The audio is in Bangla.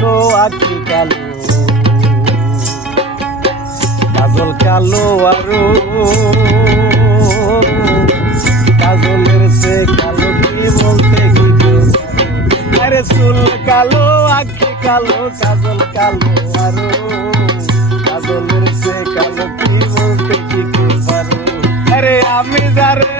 কালো আখি কালো, কাজল কালো আরো, কাজলের সে কালো কি বলতে গিয়ে, আরে চুল কালো আখি কালো, কাজল কালো আরো, কাজলের সে কালো কি বলতে গিয়ে পারো। আরে আমি যারে